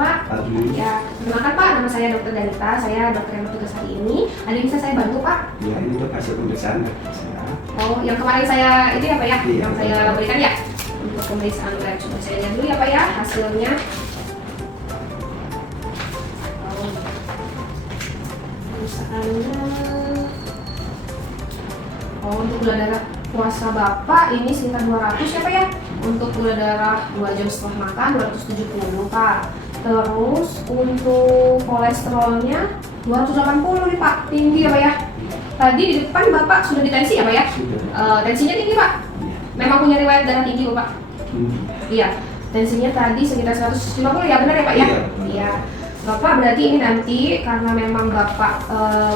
Pak. Pagi. Ya, perkenalkan Pak, nama saya Dr. Danita, saya dokter yang bertugas hari ini. Ada yang bisa saya bantu Pak? Ya, ini untuk hasil pemeriksaan saya. Oh, yang kemarin saya itu ya Pak ya, Iya, yang saya betul. berikan ya untuk pemeriksaan lab. Coba saya lihat dulu ya Pak ya hasilnya. Oh, pemeriksaannya. Oh, untuk gula darah puasa Bapak ini sekitar 200 ya Pak ya. Untuk gula darah 2 jam setelah makan 270 Pak. Terus untuk kolesterolnya 280 nih Pak, tinggi ya Pak ya. Tadi di depan Bapak sudah ditensi ya Pak ya? Sudah. Tensinya tinggi Pak? Iya. Memang punya riwayat darah tinggi Bapak? Iya. Tensinya tadi sekitar 150 ya benar ya Pak ya? Iya. Iya. Bapak berarti ini nanti karena memang Bapak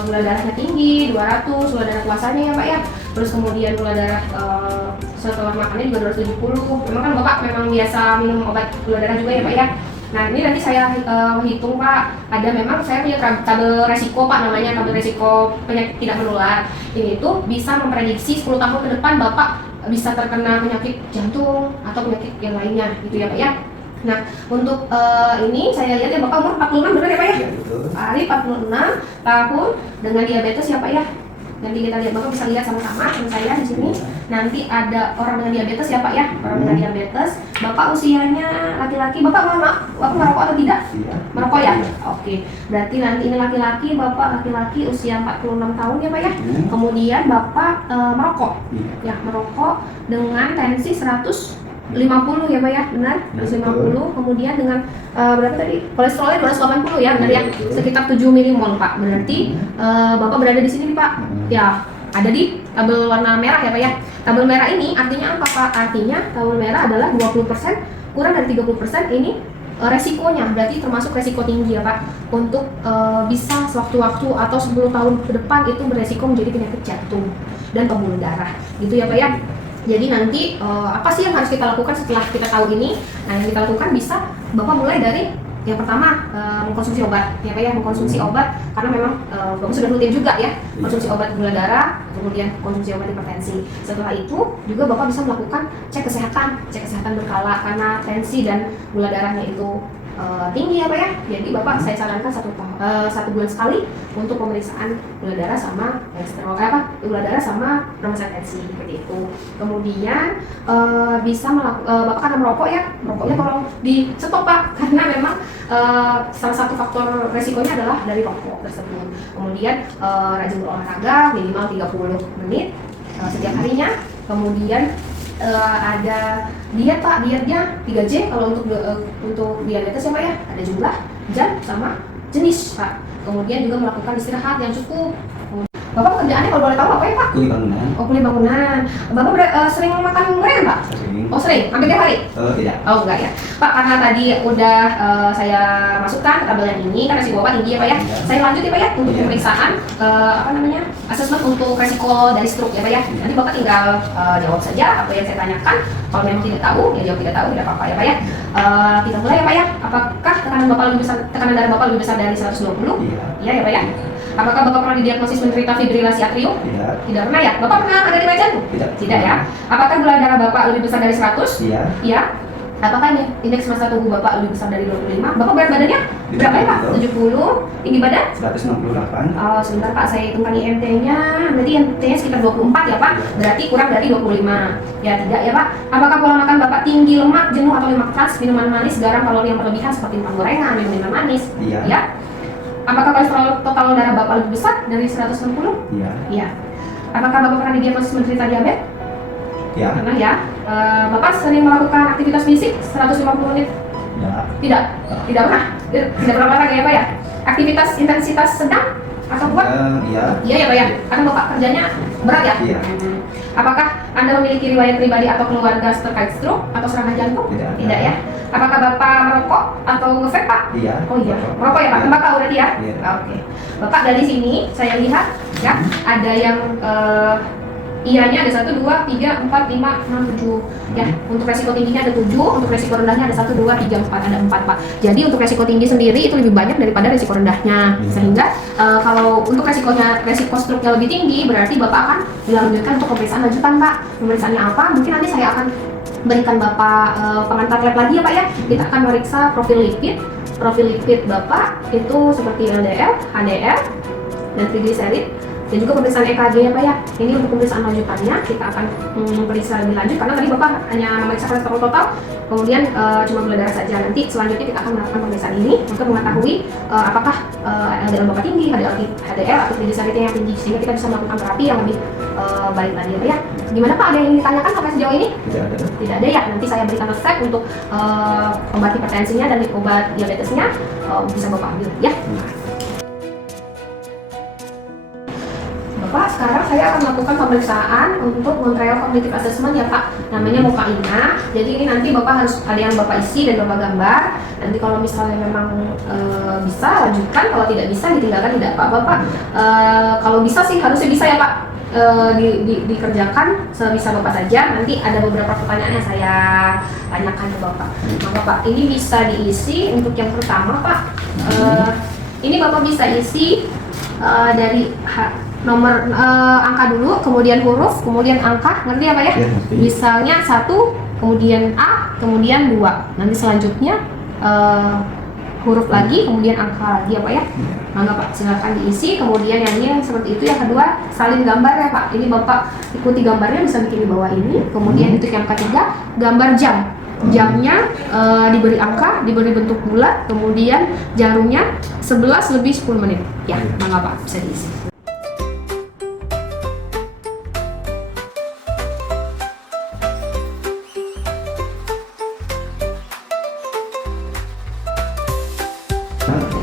gula darahnya tinggi 200, gula darah puasanya ya Pak ya. Terus kemudian gula darah setelah makannya juga 270. Memang kan Bapak memang biasa minum obat gula darah juga ya Pak ya. Nah ini nanti saya hitung Pak, ada memang saya punya tabel resiko Pak, namanya tabel resiko penyakit tidak menular. Ini tuh bisa memprediksi 10 tahun ke depan Bapak bisa terkena penyakit jantung atau penyakit yang lainnya gitu ya Pak ya. Nah untuk ini saya lihat ya Bapak umur 46 benar ya Pak ya? Iya, betul. Pak Ali 46 tahun dengan diabetes ya Pak ya. Nanti kita lihat Bapak bisa lihat sama-sama dengan saya di sini. Nanti ada orang dengan diabetes ya Pak ya, orang dengan diabetes. Bapak usianya laki-laki, Bapak merokok atau tidak? Iya. Merokok ya? Iya. Oke. Berarti nanti ini laki-laki, Bapak laki-laki usia 46 tahun ya Pak ya. Hmm. Kemudian Bapak merokok. Iya. Ya, merokok dengan tensi 150 ya Pak ya, benar? 150. Kemudian dengan berapa tadi? Kolesterolnya 280 ya, benar ya? Sekitar 7 milimol Pak. Berarti Bapak berada di sini nih Pak. Ya, ada di tabel warna merah ya Pak ya. Tabel merah ini artinya apa Pak? Artinya tabel merah adalah 20% kurang dari 30% ini resikonya, berarti termasuk resiko tinggi ya Pak untuk bisa sewaktu-waktu atau 10 tahun ke depan itu beresiko menjadi penyakit jantung dan pembuluh darah gitu ya Pak ya. Jadi nanti apa sih yang harus kita lakukan setelah kita tahu ini? Nah yang kita lakukan bisa Bapak mulai dari yang pertama mengkonsumsi obat ya Pak ya, mengkonsumsi obat karena memang Bapak sudah rutin juga ya konsumsi obat gula darah, kemudian konsumsi obat hipertensi. Setelah itu juga Bapak bisa melakukan cek kesehatan berkala karena tensi dan gula darahnya itu tinggi ya Pak ya. Jadi Bapak saya sarankan 1 bulan sekali untuk pemeriksaan gula darah sama kolesterol gula darah sama pemeriksaan tensi seperti itu. Kemudian bisa Bapak karena merokok ya, merokoknya tolong di stop Pak karena memang salah satu faktor resikonya adalah dari rokok tersebut. Kemudian rajin berolahraga minimal 30 menit setiap harinya. Kemudian ada diet Pak, dietnya 3J kalau untuk diabetes ya Pak ya, ada jumlah, jam, sama jenis Pak. Kemudian juga melakukan istirahat yang cukup. Bapak kerjaannya kalau boleh tahu apa ya Pak? Kuli bangunan. Oh, kuli bangunan. Bapak sering makan gorengan Pak? Sering. Oh sering, hampir tiap hari? Tidak. Oh enggak ya Pak, karena tadi udah saya masukkan ke tabel yang ini kan resiko Bapak tinggi ya Pak ya. Iya. Saya lanjut ya Pak ya untuk Iya. pemeriksaan asesmen untuk resiko dari stroke ya Pak ya. Nanti Bapak tinggal jawab saja apa yang saya tanyakan. Kalau memang tidak tahu ya jawab tidak tahu, tidak apa-apa ya Pak ya. Kita mulai ya Pak ya. Apakah tekanan darah Bapak lebih besar dari 120? Iya. Iya ya Pak ya. Apakah Bapak pernah didiagnosis menderita fibrilasi atrium? Tidak. Tidak pernah ya. Bapak pernah ada riwayat jantung? Tidak. Tidak ya. Apakah gula darah Bapak lebih besar dari 100? Iya. Iya. Apakah indeks massa tubuh Bapak lebih besar dari 25? Bapak berat badannya berapa ya Pak? 70. Tinggi badan? 168. Oh, sebentar Pak, saya hitungkan IMT-nya. Berarti IMT-nya sekitar 24 ya Pak? Berarti kurang dari 25. Ya tidak ya Pak. Apakah pola makan Bapak tinggi lemak, jenuh atau lemak trans, minuman manis, garam, kalori yang berlebihan seperti makan gorengan, minuman manis? Iya. Ya. Apakah kolesterol total darah Bapak lebih besar dari 160? Iya. Iya. Apakah Bapak pernah didiagnosis menderita diabetes? Ya. Pernah ya. Bapak sering melakukan aktivitas fisik 150 menit? Tidak. Tidak pernah. Tidak pernah olahraga ya Pak ya. Aktivitas intensitas sedang atau kuat? Iya. Iya ya Pak ya. Karena Bapak kerjanya berat ya. Iya. Apakah Anda memiliki riwayat pribadi atau keluarga terkait stroke atau serangan jantung? Tidak. Tidak ya. Apakah Bapak merokok atau nge-vape Pak? Iya. Oh iya. Merokok ya Pak. Iya. Tembakau berarti ya. Iya. Oke. Bapak dari sini saya lihat ya ada yang Iya-nya ada 1, 2, 3, 4, 5, 6, 7 ya. Untuk resiko tingginya ada 7, untuk resiko rendahnya ada 1, 2, 3, 4, ada 4 Pak. Jadi untuk resiko tinggi sendiri itu lebih banyak daripada resiko rendahnya. Sehingga kalau untuk resiko stroke-nya lebih tinggi berarti Bapak akan dilanjutkan untuk pemeriksaan lanjutan Pak. Pemeriksaannya apa? Mungkin nanti saya akan berikan Bapak pengantar lab lagi ya Pak ya. Kita akan meriksa profil lipid. Profil lipid Bapak itu seperti LDL, HDL, dan triglycerid, dan juga pemeriksaan EKG ya Pak ya. Ini untuk pemeriksaan lanjutannya kita akan periksa lebih lanjut karena tadi Bapak hanya memeriksa kolesterol total, kemudian cuma gula darah saja. Nanti selanjutnya kita akan melakukan pemeriksaan ini untuk mengetahui apakah LDL Bapak tinggi, HDL atau triglyceridnya yang tinggi, sehingga kita bisa melakukan terapi yang lebih baik lagi ya Pak ya. Gimana Pak, ada yang ingin ditanyakan sampai sejauh ini? Tidak ada. Tidak ada ya. Nanti saya berikan resep untuk obat hipertensinya dan obat diabetesnya, bisa Bapak ambil ya. Bapak, sekarang saya akan melakukan pemeriksaan untuk Montreal Cognitive Assessment ya Pak. Namanya MOCA-INA. Jadi ini nanti Bapak harus ada yang Bapak isi dan Bapak gambar. Nanti kalau misalnya memang bisa lanjutkan, kalau tidak bisa ditinggalkan tidak Pak. Bapak kalau bisa sih harusnya bisa ya Pak. Dikerjakan sebisa Bapak saja. Nanti ada beberapa pertanyaan yang saya tanyakan ke Bapak. Nah Bapak, ini bisa diisi untuk yang pertama Pak. Ini Bapak bisa isi dari nomor angka dulu, kemudian huruf, kemudian angka, ngerti ya Pak ya? Ya, ngerti. Misalnya 1, kemudian A, kemudian 2. Nanti selanjutnya huruf lagi, kemudian angka lagi ya Pak ya? Mangga Pak, silakan diisi. Kemudian yang ini seperti itu. Yang kedua, salin gambar ya Pak. Ini Bapak ikuti gambarnya, bisa bikin di bawah ini. Kemudian untuk yang ketiga, gambar jam. Jamnya diberi angka, diberi bentuk bulat, kemudian jarumnya 11 lebih 10 menit. Ya, mangga Pak, bisa diisi.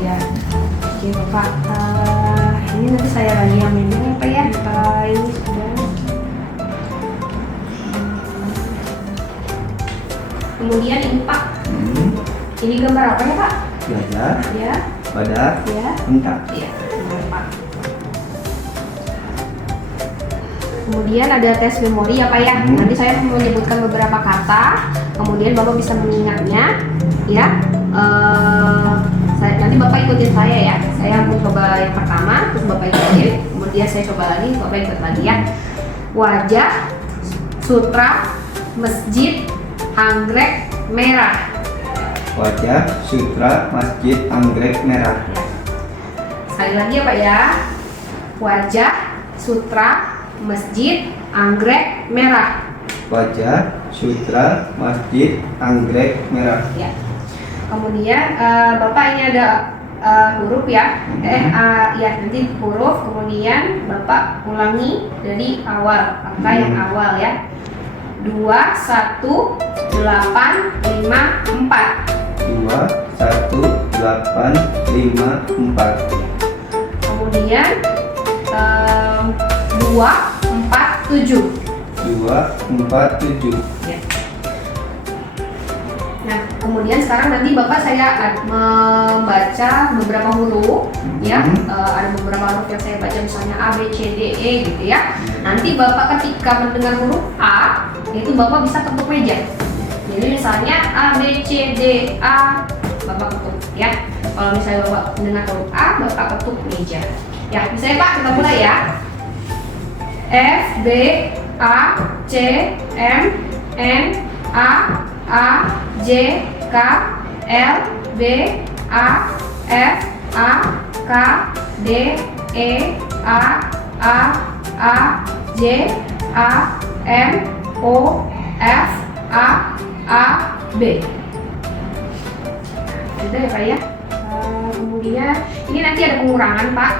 Ya, oke Bapak. Ini nanti saya lagi yang ini ya Pak ya. Ini sudah. Kemudian ini Pak. Ini gambar apa ya Pak? Gajah, Ya, badak, ya, unta. ya. Gambar Pak. Kemudian ada tes memori ya Pak ya. Nanti saya menyebutkan beberapa kata, kemudian Bapak bisa mengingatnya, ya. Nanti Bapak ikutin saya ya. Saya mau coba yang pertama, terus Bapak ikutin. Kemudian saya coba lagi, Bapak ikut lagi ya. Wajah, sutra, masjid, anggrek, merah. Wajah, sutra, masjid, anggrek, merah. Ya. Sekali lagi ya Pak ya. Wajah, sutra, masjid, anggrek, merah. Wajah, sutra, masjid, anggrek, merah. Ya. Kemudian Bapak ini ada huruf ya. Ya nanti huruf, kemudian Bapak ulangi dari awal, angka yang awal ya. 2, 1, 8, 5, 4. 2, 1, 8, 5, 4. Kemudian 2, 4, 7. 2, 4, 7. Ya. Nah, kemudian sekarang nanti Bapak saya membaca beberapa huruf ya. Ada beberapa huruf yang saya baca, misalnya A, B, C, D, E gitu ya. Nanti Bapak ketika mendengar huruf A, itu Bapak bisa ketuk meja. Jadi misalnya A, B, C, D, A, Bapak ketuk ya. Kalau misalnya Bapak mendengar huruf A, Bapak ketuk meja. Ya, misalnya Pak, kita mulai ya. F, B, A, C, M, N, A, J, K, L, B, A, F, A, K, D, E, A, J, A, M, O, F, A, B. Gitu ya Pak ya. Kemudian ini nanti ada pengurangan Pak.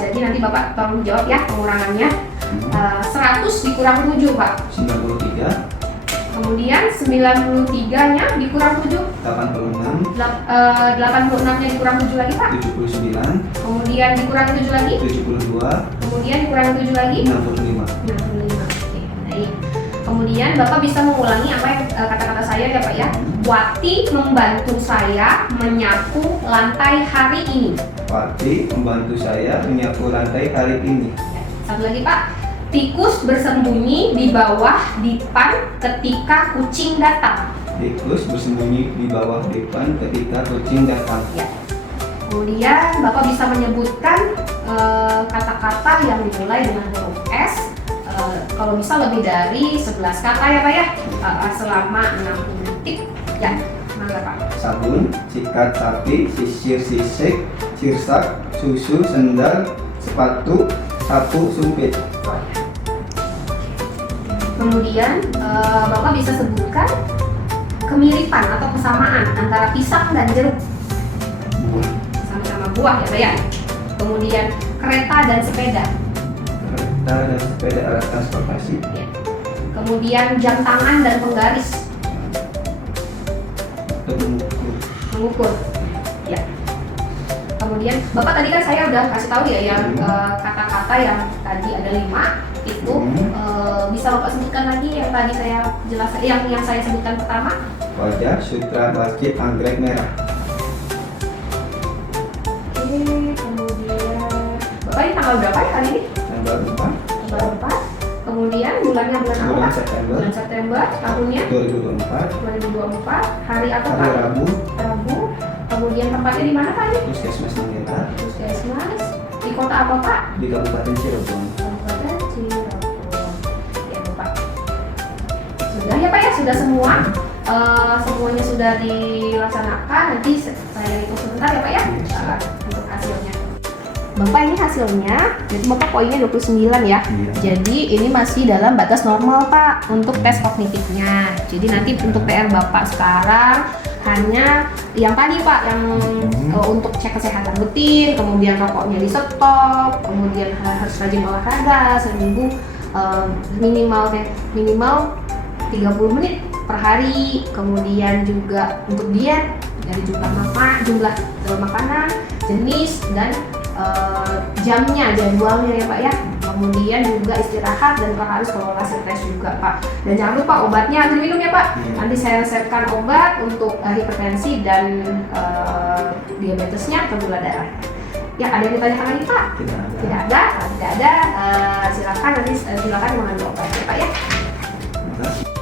Jadi nanti Bapak tolong jawab ya pengurangannya. 100 dikurang 7 Pak. 93. Kemudian 93-nya dikurang 7. 86. 86-nya dikurang 7 lagi Pak. 79. Kemudian dikurang 7 lagi. 72. Kemudian dikurang 7 lagi. 65. 65. Oke, baik. Kemudian Bapak bisa mengulangi apa yang kata-kata saya ya Pak ya. Wati membantu saya menyapu lantai hari ini. Wati membantu saya menyapu lantai hari ini. Satu lagi Pak. Tikus bersembunyi di bawah dipan ketika kucing datang. Tikus bersembunyi di bawah dipan ketika kucing datang. Ya. Kemudian Bapak bisa menyebutkan kata-kata yang dimulai dengan huruf S, kalau bisa lebih dari 11 kata ya Pak ya, selama 60 detik ya. Mangga Pak. Sabun, sikat sapi, sisir sisik, sirsak, susu, sendal, sepatu, sapu, sumpit. Oh, ya. Kemudian Bapak bisa sebutkan kemiripan atau kesamaan antara pisang dan jeruk. Sama-sama buah ya Pak ya. Kemudian kereta dan sepeda. Kereta dan sepeda alat transportasi. Ya. Kemudian jam tangan dan penggaris. Mengukur. Ya. Kemudian Bapak tadi kan saya udah kasih tahu ya yang kata-kata yang tadi ada 5 itu bisa Bapak sebutkan lagi yang tadi saya jelaskan, yang saya sebutkan pertama. Wajah, sutra, masjid, anggrek merah. Oke, kemudian Bapak ini tanggal berapa ya hari ini? Tanggal 4 Tanggal 4. Kemudian bulannya bulan apa? bulan September Bulan September, tahunnya 2024. Hari apa Hari Pak? Rabu, Rabu. Kemudian tempatnya di mana Pak ini? Puskesmas Manggeta Puskesmas. Di kota apa Pak? di Kabupaten Cirebon. Kabupaten Cirebon. Ya Bapak. Sudah ya Pak ya, sudah semua. Semuanya sudah dilaksanakan. Nanti saya hitung sebentar ya Pak ya untuk hasilnya. Bapak ini hasilnya, jadi Bapak poinnya 29 ya. Iya. Jadi ini masih dalam batas normal Pak untuk tes kognitifnya. Jadi nanti untuk PR Bapak sekarang hanya yang tadi Pak, yang untuk cek kesehatan rutin, kemudian rokoknya di stop, kemudian harus rajin olahraga seminggu minimal 30 menit per hari, kemudian juga untuk diet dari jumlah makanan, jenis dan jadwalnya ya Pak ya. Kemudian juga istirahat dan Pak harus kelola stres juga Pak. Dan jangan lupa obatnya harus diminum ya Pak. Nanti saya resepkan obat untuk hipertensi dan diabetesnya atau gula darah. Ya, ada yang ditanyakan lagi Pak? Tidak ada. Tidak ada. Tidak ada. Silakan nanti silakan mengambil obat ya Pak ya. Terima kasih.